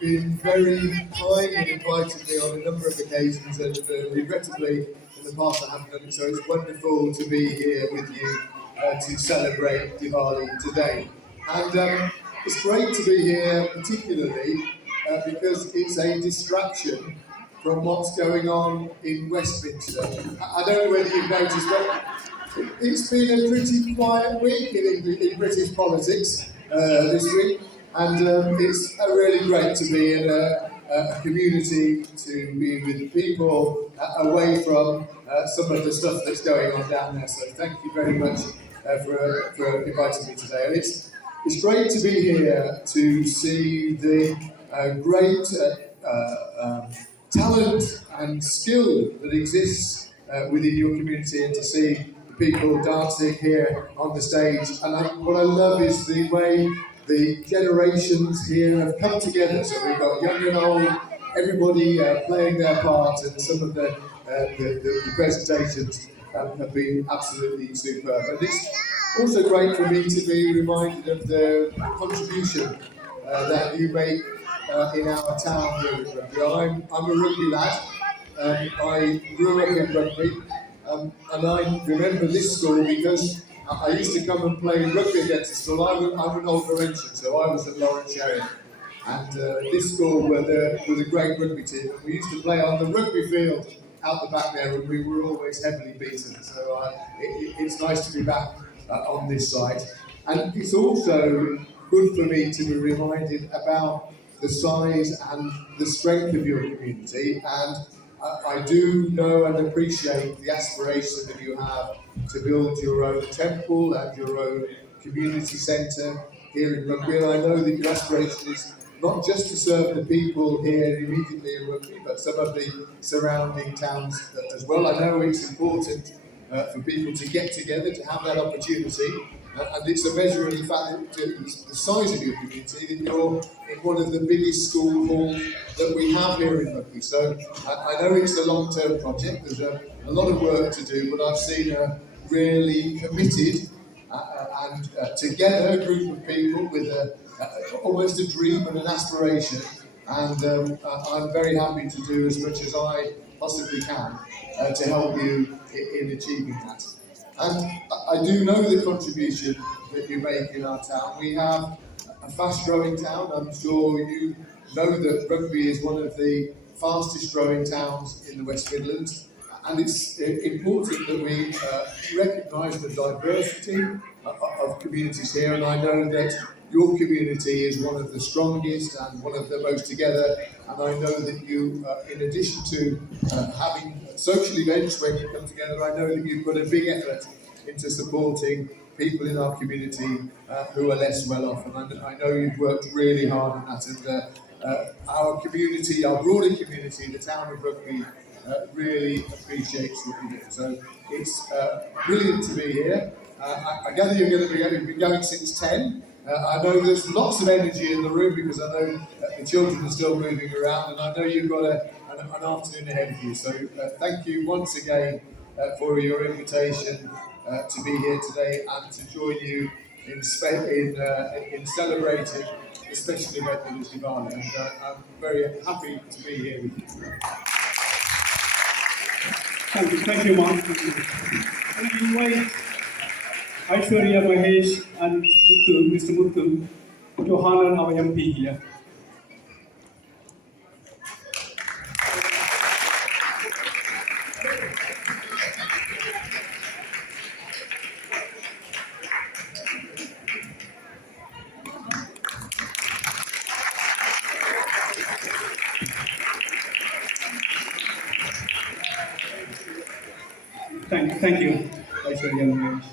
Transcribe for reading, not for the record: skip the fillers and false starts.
been very kind and invited me on a number of occasions, and regrettably in the past I haven't done it. So it's wonderful to be here with you to celebrate Diwali today. And it's great to be here, particularly because it's a distraction from what's going on in Westminster. I don't know whether you've noticed, but it's been a pretty quiet week in British politics this week, and it's really great to be in a community, to be with people away from some of the stuff that's going on down there. So thank you very much for inviting me today. And it's great to be here to see the great talent and skill that exists within your community, and to see people dancing here on the stage. And what I love is the way the generations here have come together. So we've got young and old, everybody playing their part, and some of the presentations have been absolutely superb. And it's also great for me to be reminded of the contribution that you make in our town here at Rugby. I'm a rugby lad. I grew up in Rugby, and I remember this school because I used to come and play rugby against the school. I'm an old Laurentian, so I was at Lawrence Sheriff. And this school was a great rugby team. And we used to play on the rugby field out the back there, and we were always heavily beaten. So it's nice to be back on this site. And it's also good for me to be reminded about the size and the strength of your community. And I do know and appreciate the aspiration that you have to build your own temple and your own community centre here in Rugby. And I know that your aspiration is not just to serve the people here immediately in Rugby, but some of the surrounding towns as well. I know it's important for people to get together, to have that opportunity. And it's a measure of the fact that the size of your community, that you're in one of the biggest school halls that we have here in Rugby. So I know it's a long-term project, there's a lot of work to do, but I've seen a really committed and together group of people with almost a dream and an aspiration. And I'm very happy to do as much as I possibly can to help you in achieving that. And I do know the contribution that you make in our town. We have a fast-growing town. I'm sure you know that Rugby is one of the fastest-growing towns in the West Midlands. And it's important that we recognise the diversity of communities here. And I know that your community is one of the strongest and one of the most together. And I know that you, in addition to having social events when you come together, I know that you put a big effort into supporting people in our community who are less well off. And I know you've worked really hard on that. And our community, our broader community, the town of Rugby, really appreciates what you do. So it's brilliant to be here. I gather you've been going since 10. I know there's lots of energy in the room because I know the children are still moving around, and I know you've got an afternoon ahead of you. So thank you once again for your invitation to be here today and to join you in celebrating a special event that is Diwali. And I'm very happy to be here with you. Thank you, Mark. I invite Aishwarya, Mahesh, and Mr. Muthu to honor our MP here. Thank you, Aishwarya and Mahesh.